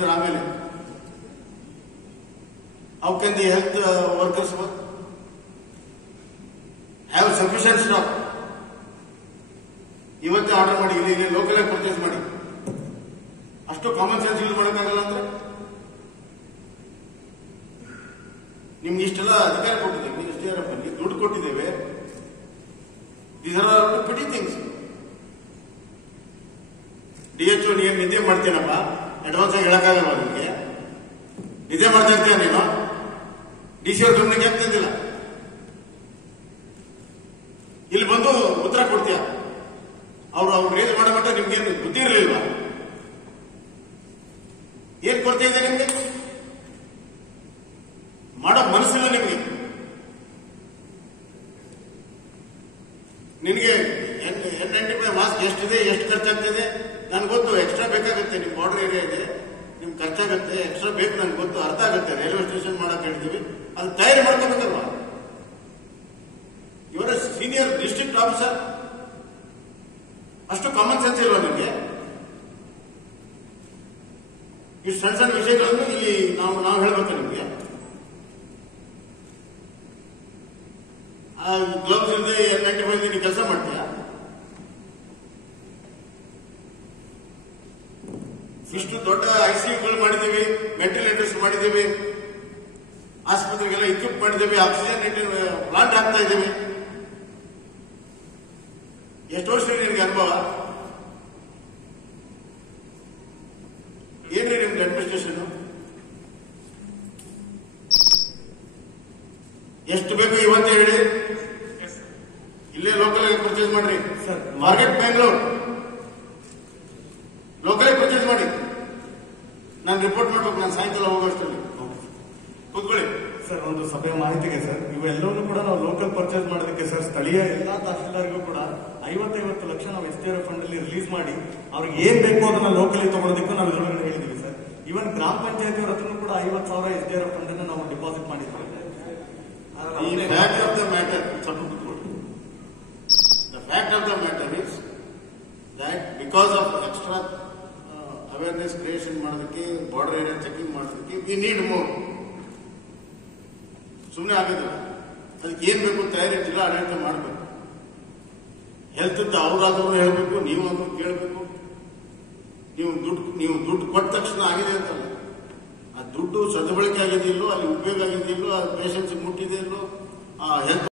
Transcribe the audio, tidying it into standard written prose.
ಕೊಟ್ಟಿದ್ರೆ ಆಮೇಲೆ how can the health workers work? Have sufficient stock. ಇವತ್ತೇ ಆರ್ಡರ್ ಮಾಡಿ ಇಲ್ಲಿ ಲೋಕಲ್ ಆಗಿ ಪರ್ಚೇಸ್ ಮಾಡಿ. ಅಷ್ಟು ಕಾಮನ್ ಸೆನ್ಸ್ ಯೂಸ್ ಮಾಡೋಕ್ಕಾಗಲ್ಲ ಅಂದ್ರೆ ನಿಮ್ಗೆ ಇಷ್ಟೆಲ್ಲ ಅಧಿಕಾರ ಕೊಟ್ಟಿದ್ದೇವೆ, SDRF ಅಲ್ಲಿ ದುಡ್ಡು ಕೊಟ್ಟಿದ್ದೇವೆ. These are all petty things. DHO ನೀನು ನಿದ್ದೆ ಮಾಡ್ತೇನಪ್ಪ, ಅಡ್ವಾನ್ಸ್ ಆಗಿ ಹೇಳಕ್ಕಾಗಲ್ಲ ನಿಮಗೆ. ನಿದ್ದೆ ಮಾಡ್ತಾ ಇರ್ತೀಯ ನೀನು, DC ಅವ್ರ ಗಮನಕ್ಕೆ ಆಗ್ತಿದ್ದಿಲ್ಲ. ಇಲ್ಲಿ ಬಂದು ಉತ್ತರ ಕೊಡ್ತೀಯ. ಅವ್ರು ರೇಜ್ ಮಾಡೋ ಮಟ್ಟ ನಿಮ್ಗೇನು ಬುದ್ಧಿ ಇರಲಿಲ್ವಾ? ಏನ್ ಕೊರತೆ ಇದೆ ನಿಮ್ಗೆ? ಮಾಡೋ ಮನಸ್ಸಿಲ್ಲ ನಿಮ್ಗೆ. ನಿನಗೆ N95 ಮಾಸ್ಕ್ ಎಷ್ಟಿದೆ, ಎಷ್ಟು ಖರ್ಚಾಗ್ತಿದೆ ನನ್ಗೆ ಗೊತ್ತು. ಎಕ್ಸ್ಟ್ರಾ ಬೇಕಾಗುತ್ತೆ, ನಿಮ್ ಬಾರ್ಡರ್ ಏರಿಯಾ ಇದೆ, ನಿಮ್ಗೆ ಖರ್ಚಾಗುತ್ತೆ, ಎಕ್ಸ್ಟ್ರಾ ಬೇಕು ನನ್ಗೆ ಗೊತ್ತು, ಅರ್ಥ ಆಗುತ್ತೆ. ರೈಲ್ವೆ ಸ್ಟೇಷನ್ ಮಾಡಕ್ ಹೇಳ್ತೀವಿ, ಅದು ತಯಾರಿ ಮಾಡ್ಕೋಬೇಕಲ್ವಾ? ಇವರ ಸೀನಿಯರ್ ಡಿಸ್ಟ್ರಿಕ್ಟ್ ಆಫೀಸರ್, ಅಷ್ಟು ಕಾಮನ್ ಸೆನ್ಸ್ ಇಲ್ವಾ ನಿಮಗೆ? ಇಷ್ಟು ಸಣ್ಣ ಸಣ್ಣ ವಿಷಯಗಳನ್ನು ಇಲ್ಲಿ ನಾವು ಹೇಳ್ಬೇಕು ನಿಮಗೆ. ಗ್ಲೌಸ್ ಇಲ್ಲದೆ N95 ನೀವು ಕೆಲಸ ಮಾಡ್ತೀಯಾ? ಇಷ್ಟು ದೊಡ್ಡ ICUಗಳು ಮಾಡಿದ್ದೀವಿ, ವೆಂಟಿಲೇಟರ್ಸ್ ಮಾಡಿದ್ದೀವಿ, ಆಸ್ಪತ್ರೆಗೆಲ್ಲ ಇಕ್ವಿಪ್ ಮಾಡಿದ್ದೀವಿ, ಆಕ್ಸಿಜನ್ ಪ್ಲಾಂಟ್ ಹಾಕ್ತಾ ಇದ್ದೀವಿ. ಎಷ್ಟು ವರ್ಷ ನಿಮ್ಗೆ ಅನುಭವ? ಏನ್ರಿ ನಿಮ್ಗೆ ಅಡ್ಮಿನಿಸ್ಟ್ರೇಷನ್? ಎಷ್ಟು ಬೇಕು ಇವತ್ತೇ ಹೇಳಿ. ಇಲ್ಲೇ ಲೋಕಲ್ ಆಗಿ ಪರ್ಚೇಸ್ ಮಾಡ್ರಿ. ಮಾರ್ಕೆಟ್ ಬೆಂಗಳೂರು ಲೋಕಲ್ ಆಗಿ ಪರ್ಚೇಸ್ ಮಾಡಿ. ನಾನು ರಿಪೋರ್ಟ್ ಮಾಡ್ಬೇಕು, ನಾನು ಸಾಯಂಕಾಲ ಹೋಗೋಷ್ಟರಲ್ಲಿ. ಕೂತ್ಕೊಳ್ಳಿ ಸರ್. ಒಂದು ಸಭೆಯ ಮಾಹಿತಿಗೆ ಸರ್, ಇವೆಲ್ಲವನ್ನೂ ಕೂಡ ನಾವು ಲೋಕಲ್ ಪರ್ಚೇಸ್ ಮಾಡೋದಕ್ಕೆ ಸರ್, ಸ್ಥಳೀಯ ಎಲ್ಲಾ ತಹಶೀಲ್ದಾರ್ಗೂ ಕೂಡ 50 ಲಕ್ಷ ನಾವು SDRF ಫಂಡ್ ಅಲ್ಲಿ ರಿಲೀಸ್ ಮಾಡಿ ಅವ್ರಿಗೆ ಏನ್ ಬೇಕು ಅದನ್ನ ಲೋಕಲಿ ತಗೊಳ್ಳೋದಕ್ಕೂ ನಾವು ಇದರೊಳಗಡೆ ಹೇಳಿದೀವಿ ಸರ್. ಇವನ್ ಗ್ರಾಮ ಪಂಚಾಯತಿ ಅವ್ರ ಹತ್ರನೂ ಕೂಡ 50,000 SDRF ಫಂಡ್ ಅನ್ನು ನಾವು ಡಿಪಾಸಿಟ್ ಮಾಡಿದ್ದೀವಿ. The fact of the matter, the fact of the matter is that because of extra awareness creation ಮಾಡೋದಕ್ಕೆ, ಬಾರ್ಡರ್ ಏರಿಯಾ ಚೆಕಿಂಗ್ ಮಾಡೋದಕ್ಕೆ we need more. ಸುಮ್ಮನೆ ಆಗಿಲ್ಲ. ಅದಕ್ಕೆ ಏನ್ ಬೇಕು ತಯಾರಿ ಜಿಲ್ಲಾ ಆಡಳಿತ ಮಾಡಬೇಕು. ಹೆಲ್ತ್ ಅಂತ ಅವ್ರಾದ್ರೂ ಹೇಳ್ಬೇಕು, ನೀವು ಅದನ್ನು ಕೇಳಬೇಕು. ನೀವು ದುಡ್ಡು ಕೊಟ್ಟ ತಕ್ಷಣ ಆಗಿದೆ ಅಂತಲ್ಲ, ಆ ದುಡ್ಡು ಸದ್ಬಳಕೆ ಆಗಿದೆಯಲ್ಲೋ, ಅಲ್ಲಿ ಉಪಯೋಗ ಆಗಿದೆಯಲ್ಲೋ, ಆ ಪೇಷಂಟ್ಸ್ ಮುಟ್ಟಿದೆಯಲ್ಲೋ, ಆ ಹೆಲ್ತ್